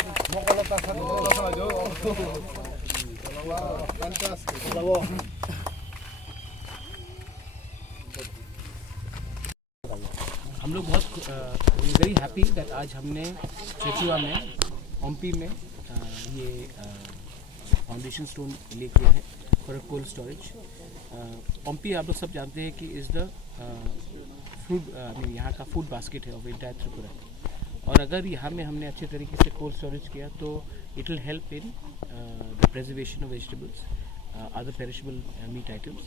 हम लोग बहुत वेरी हैप्पी दैट आज हमने चेचुआ में ओम्पी में ये फाउंडेशन स्टोन ले किया है फॉर अ कोल्ड स्टोरेज। ओम्पी आप लोग सब जानते हैं कि इज़ द फूड यहाँ का फूड बास्केट है ऑफ एंटायर त्रिपुरा, और अगर यहाँ में हमने अच्छे तरीके से कोल्ड स्टोरेज किया तो it will help in the preservation of vegetables, other perishable meat items,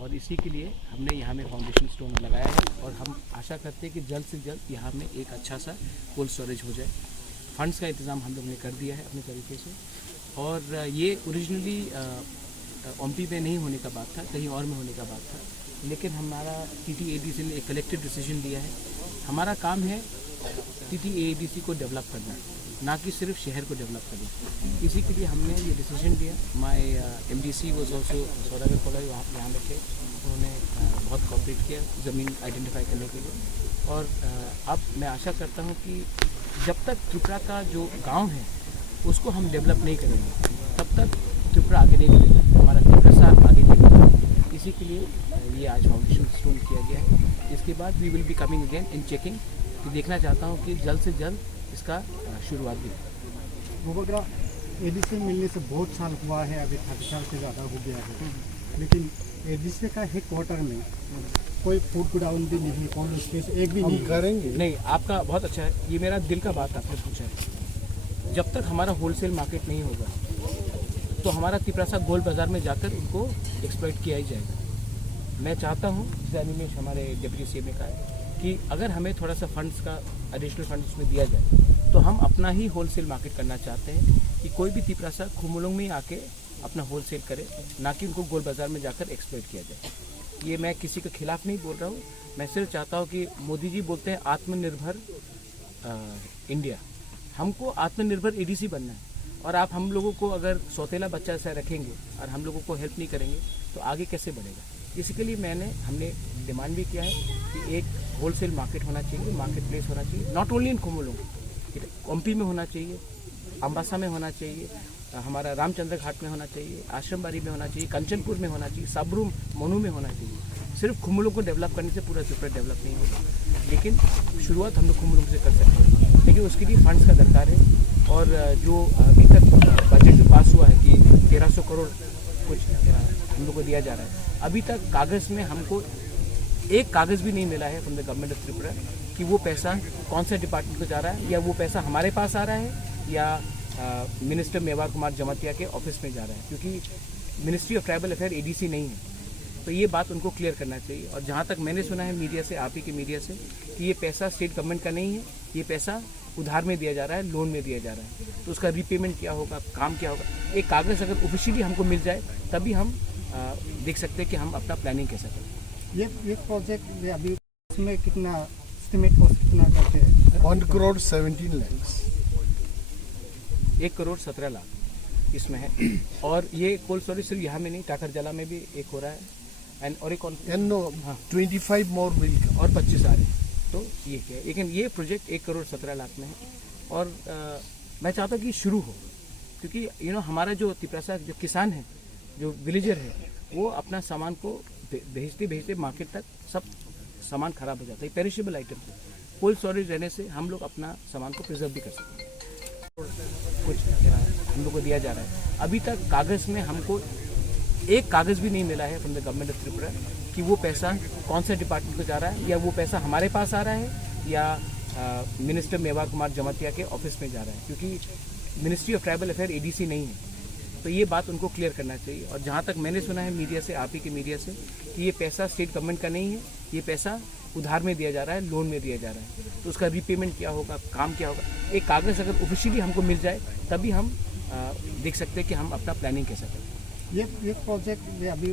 और इसी के लिए हमने यहाँ में फाउंडेशन स्टोन लगाया है। और हम आशा करते हैं कि जल्द से जल्द यहाँ में एक अच्छा सा कोल्ड स्टोरेज हो जाए। फंड्स का इंतज़ाम हम लोग ने कर दिया है अपने तरीके से, और ये ओरिजिनली ओम्पी में नहीं होने का बात था, कहीं और में होने का बात था, लेकिन हमारा TTADC ने एक कलेक्टिव डिसीजन लिया है। हमारा काम है TTADC को डेवलप करना, ना कि सिर्फ शहर को डेवलप करना। इसी के लिए हमने ये डिसीजन लिया। My MDC was also Saudagar college यहाँ में थे, उन्होंने बहुत कोऑपरेट किया ज़मीन आइडेंटिफाई करने के लिए। और अब मैं आशा करता हूँ कि जब तक त्रिपुरा का जो गांव है उसको हम डेवलप नहीं करेंगे तब तक त्रिपुरा आगे नहीं बढ़ेगा, हमारा त्रिपुरा आगे नहीं बढ़ेगा। इसी के लिए ये आज फाउंडेशन स्टोन किया गया है। इसके बाद we will be coming again in checking, कि देखना चाहता हूँ कि जल्द से जल्द इसका शुरुआत भी। उपग्रह ADC मिलने से बहुत साल हुआ है, अभी 30 साल से ज़्यादा हो गया है, लेकिन ADC का हेड क्वार्टर में कोई फूड गोडाउन भी नहीं, कोल्ड स्पेस एक भी नहीं करेंगे। नहीं, आपका बहुत अच्छा है, ये मेरा दिल का बात आपने पूछा है। जब तक हमारा होलसेल मार्केट नहीं होगा तो हमारा तिपरासा गोल बाज़ार में जाकर उनको एक्सप्लॉइट किया ही जाएगा। मैं चाहता हूँ, जैसे अनिमेश हमारे डिप्टी CM ने कहा है, कि अगर हमें थोड़ा सा फंड्स का एडिशनल फंड्स उसमें दिया जाए तो हम अपना ही होलसेल मार्केट करना चाहते हैं, कि कोई भी तिपरासा खुमुलुंग में आके अपना होलसेल करे, ना कि उनको गोल बाज़ार में जाकर एक्सप्लॉइट किया जाए। ये मैं किसी के खिलाफ नहीं बोल रहा हूँ, मैं सिर्फ चाहता हूँ कि मोदी जी बोलते हैं आत्मनिर्भर इंडिया, हमको आत्मनिर्भर ADC बनना है। और आप हम लोगों को अगर सौतेला बच्चा से रखेंगे और हम लोगों को हेल्प नहीं करेंगे तो आगे कैसे बढ़ेगा। इसके लिए हमने डिमांड भी किया है कि एक होलसेल मार्केट होना चाहिए, मार्केट प्लेस होना चाहिए, नॉट ओनली इन खुमुलुंग, ओम्पी में होना चाहिए, अम्बासा में होना चाहिए, हमारा रामचंद्र घाट में होना चाहिए, आश्रमबाड़ी में होना चाहिए, कंचनपुर में होना चाहिए, सबरूम मोनू में होना चाहिए। सिर्फ खुमुलुंग को डेवलप करने से पूरा त्रिपुरा डेवलप नहीं होगा, लेकिन शुरुआत हम लोग खुमुलुंग से कर सकते हैं, लेकिन उसके लिए फंड्स का दरकार है। और जो अभी तक बजट में पास हुआ है कि 1300 करोड़ कुछ हम लोग को दिया जा रहा है, अभी तक कागज़ में हमको एक कागज़ भी नहीं मिला है from the government of Tripura कि वो पैसा कौन से डिपार्टमेंट को जा रहा है, या वो पैसा हमारे पास आ रहा है या मिनिस्टर मेवार कुमार जमातिया के ऑफिस में जा रहा है, क्योंकि ministry of tribal affair ADC नहीं है। तो ये बात उनको क्लियर करना चाहिए। और जहाँ तक मैंने सुना है मीडिया से, आप ही के मीडिया से, कि ये पैसा स्टेट गवर्नमेंट का नहीं है, ये पैसा उधार में दिया जा रहा है, लोन में दिया जा रहा है, तो उसका रीपेमेंट क्या होगा, काम क्या होगा। एक कागज़ अगर ऑफिशियली हमको मिल जाए तभी हम देख सकते हैं कि हम अपना प्लानिंग कैसे करें। ये प्रोजेक्ट अभी इसमें कितना एस्टिमेट कॉस्ट कितना करते हैं? 1 करोड़ 17 लाख, 1 करोड़ 17 लाख इसमें है। और ये कोल्ड स्टोरेज सिर्फ यहाँ में नहीं, टाकरजला में भी एक हो रहा है, एंड और एक 25 मोर मिल और 25 आ रहे हैं। तो ये क्या है, लेकिन ये प्रोजेक्ट 1 करोड़ 17 लाख में है। और मैं चाहता हूँ कि शुरू हो, क्योंकि हमारा जो तिपरासा जो किसान है, जो विलेजर है, वो अपना सामान को भेजते भेजते मार्केट तक सब सामान खराब हो जाता है, पेरिशेबल आइटम है। कोल्ड स्टोरेज रहने से हम लोग अपना सामान को प्रिजर्व भी कर सकते हैं। कुछ हम लोग को दिया जा रहा है, अभी तक कागज़ में हमको एक कागज़ भी नहीं मिला है from the government of Tripura कि वो पैसा कौन से डिपार्टमेंट को जा रहा है, या वो पैसा हमारे पास आ रहा है या मिनिस्टर मेवार कुमार जमातिया के ऑफिस में जा रहा है, क्योंकि ministry of tribal affair ADC नहीं है। तो ये बात उनको क्लियर करना चाहिए। और जहाँ तक मैंने सुना है मीडिया से, आप ही के मीडिया से, कि ये पैसा स्टेट गवर्नमेंट का नहीं है, ये पैसा उधार में दिया जा रहा है, लोन में दिया जा रहा है, तो उसका रीपेमेंट क्या होगा, काम क्या होगा। एक कागज़ अगर ऑफिशियली हमको मिल जाए तभी हम देख सकते हैं कि हम अपना प्लानिंग कैसे करें। ये प्रोजेक्ट अभी